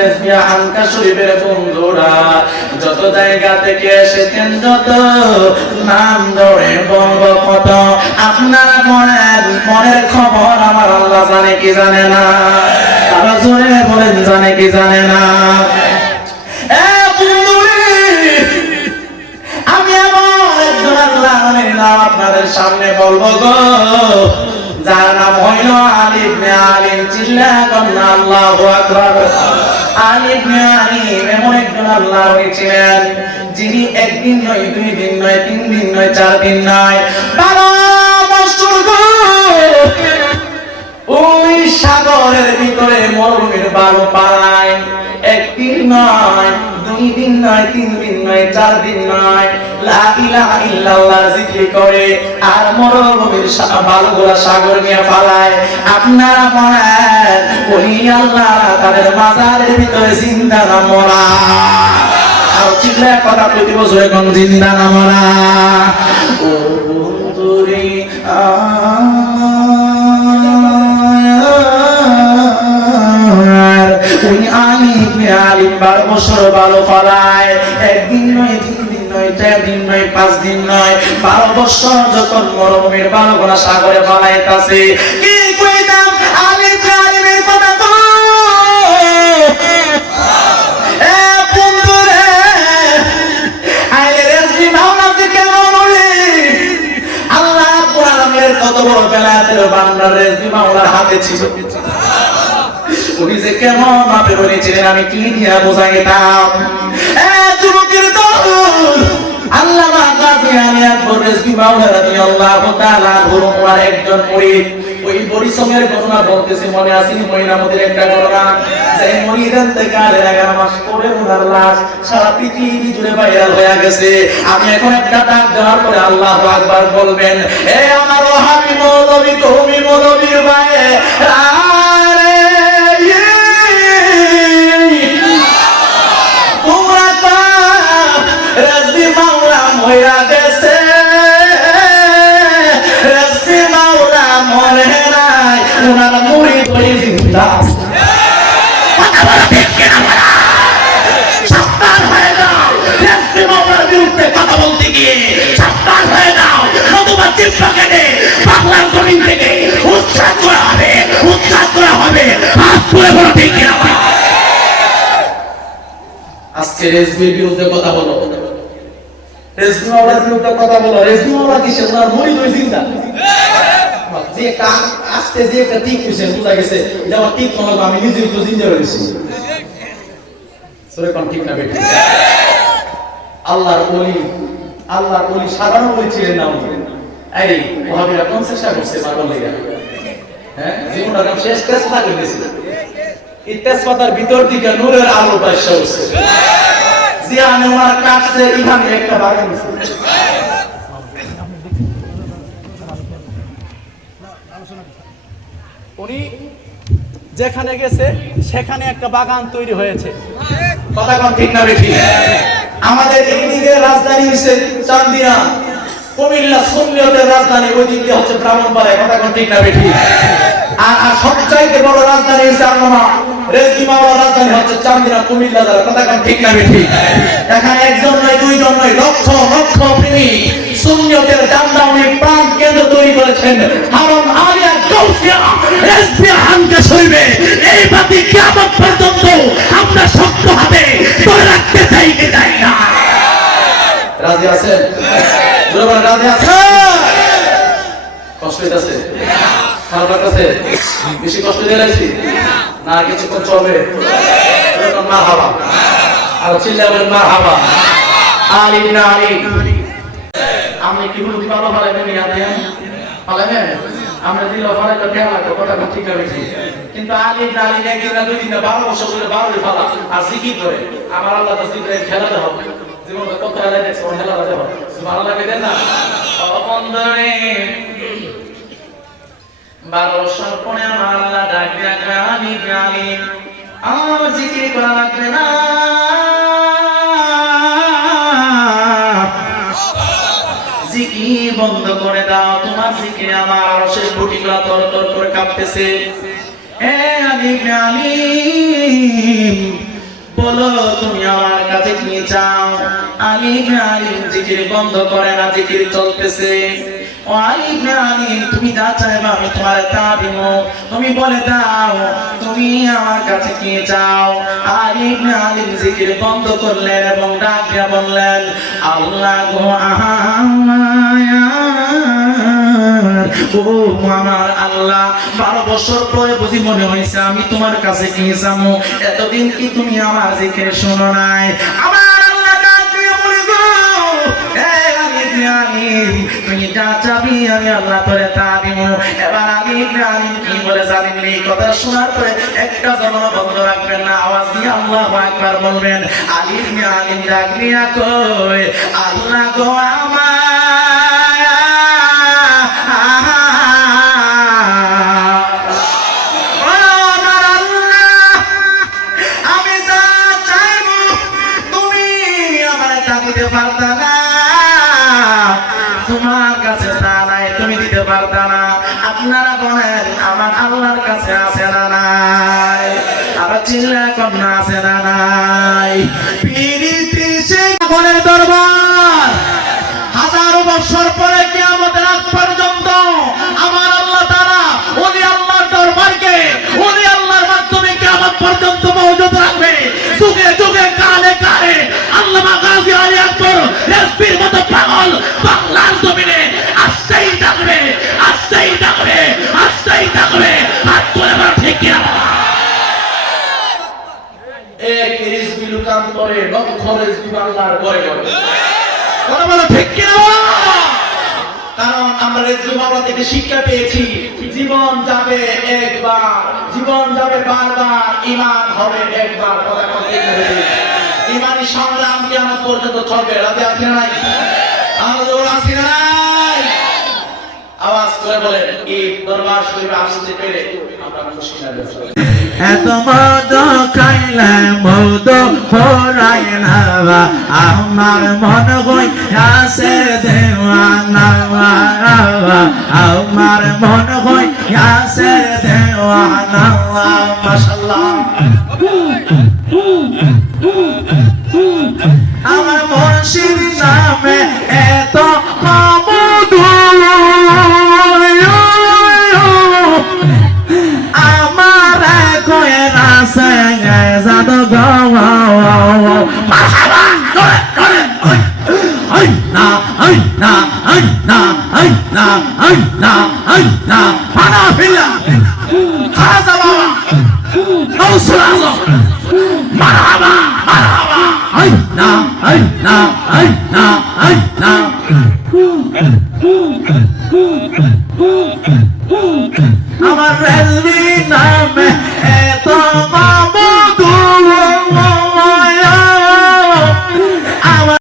রেজবিয়া হানকা শরীফের বন্ধুরা যত জায়গা থেকে এসেছেন, যত নাম ধরে বলব কত, আপনারা মনের খবর আমার আল্লাহ জানে কি জানে না? আরো জোরে বলেন, জানে কি জানে না? আমি আমার একজন আল্লাহর নাম আপনাদের সামনে বলবো গো, যার নাম হইল আলী ইবনে আলিম। চিল্লা কন্না আল্লাহু আকবার। আলী ইবনে আলিম এমন একজন আল্লাহর ওলি ছিলেন, যিনি একদিন নয়, 2 দিন নয়, 3 দিন নয়, 4 দিন নয়, 12 বছর ওই সাগরের ভিতরে মরুভূমির বালু পাড়ায় একদিন নয়, 2 দিন নয়, 3 দিন নয়, 4 দিন নয়, লা ইলাহা ইল্লাল্লাহ জিকির করে আর মরুভূমির বালুগুলা সাগর নিয়ে পালায়। আপনারা বলেন ওই আল্লাহ তাদের মাজারের ভিতরে জিন্দা না মরা? আর চিল্লা কথা প্রতি বছর এখন জিন্দা না মরা? ও বন্ধুরে ওই আলী ইবনে আলিম 12 বছর ভালো পালায়, একদিন নয়, 3 দিন নয়, 4 দিন নয়, 5 দিন নয়, 12 বছর যখন মরুভূমির বালুগুলা সাগরে পালাইতাছে। কি কইতাম আলী ইবনে আলিমের কথা তো? এ বন্ধুরে, আইলে রেজবি মাওলা কেমন হলি? আল্লাহ কোরআনের কত বড় বেলায়েতের ভান্ডার রেজবি মাওলার হাতে ছিল। উনি যে কেমন ভাবে বলেছিলেন আমি কি দিয়া বোঝাইতাম? যুবকের দল আল্লামা গাজী আলী আকবর রেজভী মাওলানা রাদিয়াল্লাহু তাআলা ওনার একজন মুরিদ। ওই পরিশ্রমের ঘটনা বলতেছে, মনে আছে ময়নামতির একটা ঘটনা, যে মুরিদ ইন্তেকালের 11 মাস পরে ওনার লাশ সারা পৃথিবী জুড়ে ভাইরাল হয়ে গেছে। আমি এখন একটা ডাক দেওয়ার পরে আল্লাহু আকবার বলবেন, এ আমার ওহাবী মৌলবী কওমি মৌলবীর ভাই আজকে রেজভির বিরুদ্ধে কথা বলো, রেজভি মাওলার বিরুদ্ধে কথা বলো। রেজভি মাওলা কিসে? ওনার মুরিদ ওই জিন্দা। যে কাজ আজকে যে একটা ঠিক হইছে বুঝা গেছে যে আমার ঠিক মনে আমি নিজেই তো জিন্দা রয়েছি। সরে কোন ঠিক না বেটি? আল্লাহর ওলি সাধারণ ওলি ছিলেন না। এই ওহাবীরা কোন চেষ্টা করছে পাগল লাগা? হ্যাঁ, জীবনটা নাম শেষ তেজপাতা করে দিয়েছিল। এই তেজপাতার ভিতর দিকে নূরের আলো পাইছে হচ্ছে। জিয়ানে ওনার কাছে ইমানে একটা বাগান আছে। উনি যেখানে গেছে সেখানে একটা বাগান তৈরি হয়েছে। কথা কোন ঠিক না বেশি? আমাদের এইদিকে রাজধানী হচ্ছে চান্দিনা, কুমিল্লা সুন্নিয়তের রাজধানী, ওইদিকে হচ্ছে ব্রাহ্মণবাড়িয়া। কথা কোন ঠিক না বেশি? আর সবচাইতে বড় রাজধানী হচ্ছে আল্লামা রেজভি মাওলার রাজধানী হচ্ছে চান্দিনা, কুমিল্লা জেলা। কথা কোন ঠিক না বেশি? এখানে একজন নয়, 2 জন নয়, লক্ষ লক্ষ প্রেমী সুন্নিয়তের জান্ডা উনি প্রাণ কেন্দ্র তৈরি করেছেন। হারম আলিয়া গাউসিয়া রেজভি হানকা শরীফে এই বাতি কিয়ামত পর্যন্ত আমরা শক্ত হাতে ধরে রাখতে চাই কি চাই না? রাজি আছেন? বলুন রাজি আছেন? কষ্ট হইতাছে? খারাপ লাগতেছে? বেশি কষ্ট দিয়ে লাগছি না? কিছুক্ষণ চলবে? মারহাবা। আর চিল্লা বলেন মারহাবা। আলী ইবনে আলী আমি কি বলতে পারবো? ফালাইবেন না দেন ফালাইবেন, আমরা দিল ফালাইলে কেমন লাগবে? কথা ঠিক হবে। কিন্তু আলী ইবনে আলী একদিন না 2 দিন না 12 বছর ধরে 12 ফালা আর জিকির করে আমার আল্লাহ তাসবিহ খেলা দেব। জীবনে কত হেলা দেখছো, হেলা দেব। সুবহানাল্লাহ দেন না? বন্ধুরে 12 বছর পরে আমার আল্লাহ ডাক দিয়া আলী ইবনে আলী আর জিকির করা লাগবে না, জিকির বন্ধ করে দাও। তোমার জিকিরে আমার আরশের গুটিগুলো তরতর করে কাঁপতেছে। হে আলী ইবনে আলী বলো তুমি আমার কাছে কি চাও? আলিম আলিম জিকির বন্ধ করে না, জিকির চলতেছে। ও আলিম আলিম তুমি যা চাইবা আমি তোমার তা দিব, তুমি বলে দাও তুমি আমার কাছে কি চাও? আলিম আলিম জিকির বন্ধ করলেন এবং ডাক দিয়া বললেন, আল্লাহ গো ও আমার আল্লাহ, 12 বছর পরে বুঝি মনে হয়েছে আমি তোমার কাছে কি চামু? এতদিন কি তুমি আমার জিকির শোনো নাই? আমার আল্লাহ ডাক দিয়ে বলে গো, তুই যা চাবি আমি আল্লাহ তোরে তা দিব। এবার আলিম কি বলে জানেন? এই কথা শোনার পরে একটা জবান বন্ধ রাখবেন না, আওয়াজ দিয়ে আল্লাহু আকবার বলবেন। আলিম ডাক দিয়া কই, আল্লাহ গো আমার তোমার কাছে তা নাই, তুমি দিতে পারতা না। আপনারা বলেন আমার আল্লাহর কাছে আছে না নাই? আর চিল্লা কন্যা আছে না নাই? পীরিতি সেই বলের দরবার হাজারো বছর পরে কিয়ামতের আগ পর্যন্ত আমার আল্লাহ তাআলা ওলি আল্লাহর দরবারকে ওলি আল্লাহর মাধ্যমে কিয়ামত পর্যন্ত মওজুদ রাখবে। যুগে যুগে কালে কালে আল্লামা গাজী আলী আকবর রেজভির মতো পাগল বাংলার জমিনে আসতেই থাকবে, আসতেই থাকবে, আসতেই থাকবে। হাত তুলে বলো ঠিক কিনা? এক রেজভি লুকান্তরে লক্ষ রেজভি বাংলার ঘরে ঘরে। কথা বলো ঠিক কিনা? কারণ আমরা রেজভি মামলা থেকে শিক্ষা পেয়েছি, জীবন যাবে একবার, জীবন যাবে বারবার, ঈমান হবে একবার। কথা বলতে হবে, ঈমানি সংগ্রাম কিয়ামত পর্যন্ত চলবে। রাতে আছি না নাই? আমরা আছি না নাই? আওয়াজ করে বলেন, এই দরবার শরীফে আসতে পেরে আমরা খুশি না? এত মদ খাইলে মদ ফোরাই না, আমার মন হইয়াছে দেওয়ানা, আমার মন হইয়াছে দেওয়ানা। মাশাআল্লাহ, আমার মুর্শিদ নামে এত মধু, আমার কয়ে রাসে জাদু গো। মারহাবা করে করে আই না আই না আই না আই না আই না আই না ফানা ফিল্লা খাজা বাবা গাউসুল আজম। মারহাবা মারহাবা আই না আই না আই না আই না। আমার রেলওয়ে